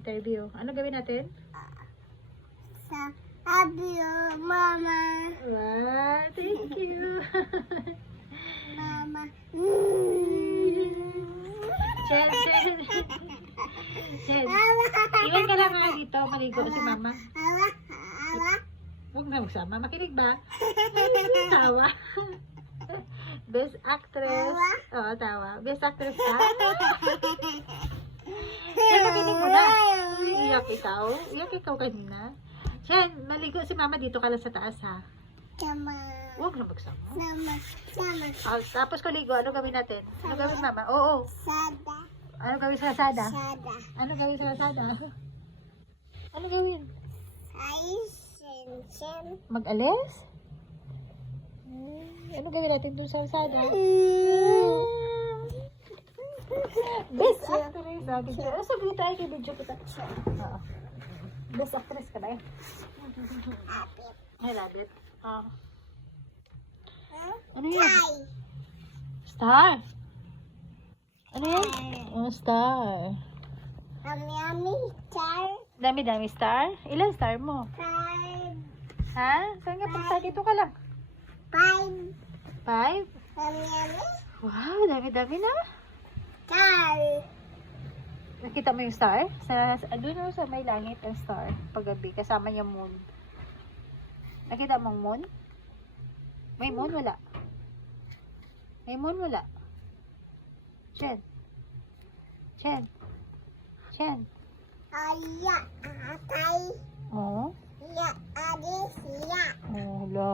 Interview. Ano gawin natin? Love you, Mama. Wow, thank you. Mama. Chen, Chen. Chen. Ilan ka lang nga dito. Maligo si Mama. Huwag na magsama. Makinig ba? Tawa. Best actress. Oo, tawa. Best actress ka? Chen, makinig mo na. Iyak ikaw. Iyak ikaw kanina. Chen, maligo si Mama dito ka lang sa taas ha. Sama. Huwag na magsama. Sama. Sama. Oh, tapos ko ligo, ano gawin natin? Ano gawin Mama? Oo. Sada. Ano gawin sa Lazada? Sada. Ano gawin sa Lazada? Ano gawin? Sen. Mag-alis? Ano gawin natin dun sa Lazada? Best actress. Sabi tayo kay video kita. Oo. Best actress ka na eh. I love it. Ano yan? Star. Ano yan? Oh, star. Yummy star. Dami-dami star? Ilan star mo? 5. Ha? Saan nga punta? Dito ka lang. 5. 5? Yummy Wow, dami-dami na. star. Nakita mo yung star? Doon sa may langit ang star. Paggabi, kasama niya moon. Nakita mo ang moon? May moon? Wala. May moon? Wala. Chen. Chen. Chen. Aya. Atay. Oo. Ya. Adi. Ya. Oh, hello.